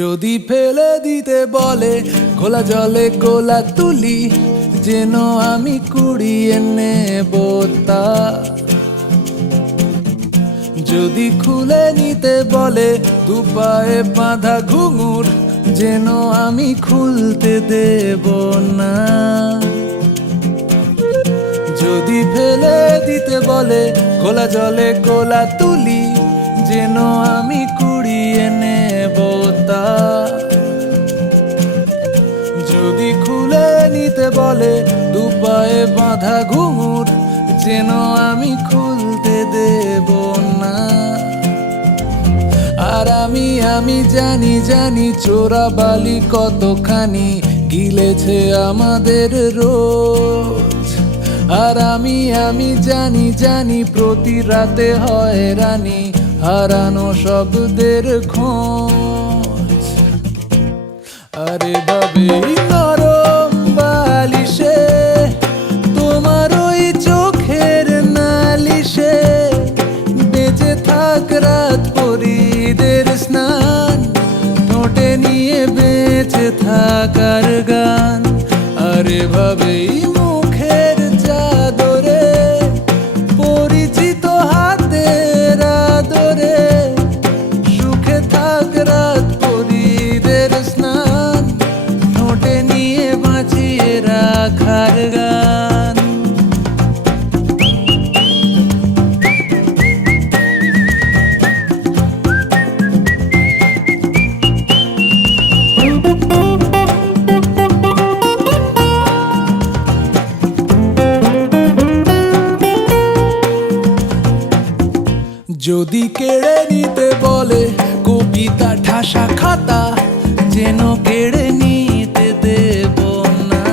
যদি ফেলে দিতে বলে খোলা জলে গোলা তুলি, যেন আমি কুড়িয়ে নেব তা। যদি খুলে নিতে বলে দুপায়ে বাঁধা ঘুঙুর, যেন আমি খুলতে দেব না। যদি ফেলে দিতে বলে খোলা জলে গোলা তুলি, যেন আমি কুড়িয়ে নেব তা। যদি খুলে নিতে বলে দুপায়ে বাঁধা ঘুঙুর, যেন আমি খুলতে দেব না। আর আমি জানি জানি চোরা বালি কতখানি গিলেছে আমাদের রোজ। আর আমি জানি জানি প্রতি রাতে হয় রানী হারানো শব্দের খোঁজ। আরে ভাবে নরম বালিশে তোমার ওই চোখের নালিশে, বেঁচে থাক রাত পরীদের স্নান, ঠোঁটে নিয়ে বেঁচে থাকার গান। আরে ভাবে মুখের চাদরে পরিচিত হাতের আদরে, সুখে থাক রাত পরীদের স্নান, ঠোঁটে নিয়ে বাঁচিয়ে রাখার গান। যদি কেড়ে নিতে বলে কবিতা ঠাসা খাতা, যেন কেড়ে নিতে দেব না।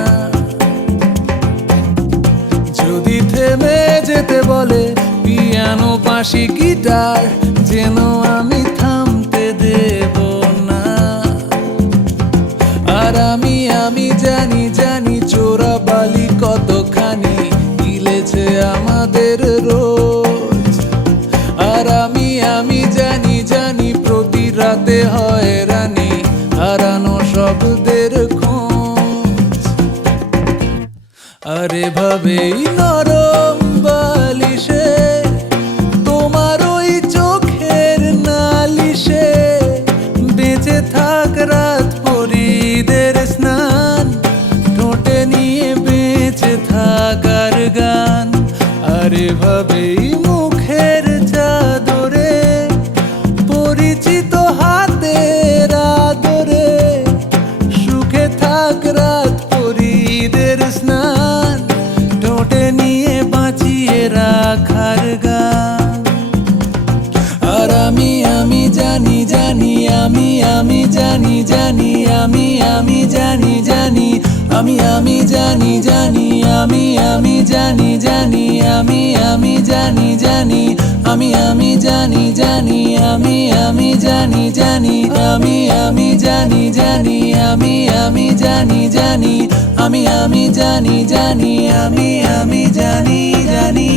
যদি থেমে যেতে বলে পিয়ানো বাঁশি গিটার, যেন আমি থামতে দেব না। আর আমি জানি জানি চোরা বালি কতখানি গিলেছে আমাদের রোজ। আর আমি জানি জানি প্রতি রাতে হয় রানী হারানো শব্দের খোঁজ। আরে ভাবে নরম বালিশে তোমার ওই চোখের নালিশে, বেঁচে থাক রাত পরীদের স্নান, ঠোঁটে নিয়ে বেঁচে থাকার গান। আরে ভাবে মুখের চাদরে পরিচিত হাতের আদরে, সুখে থাক রাত পরীদের স্নান, ঠোঁটে নিয়ে বাঁচিয়ে রাখার গান। আর আমি জানি জানি আমি জানি জানি আমি জানি জানি আমি জানি জানি আমি জানি জানি আমি জানি জানি আমি জানি জানি আমি জানি জানি আমি জানি জানি আমি জানি জানি আমি জানি জানি আমি জানি জানি।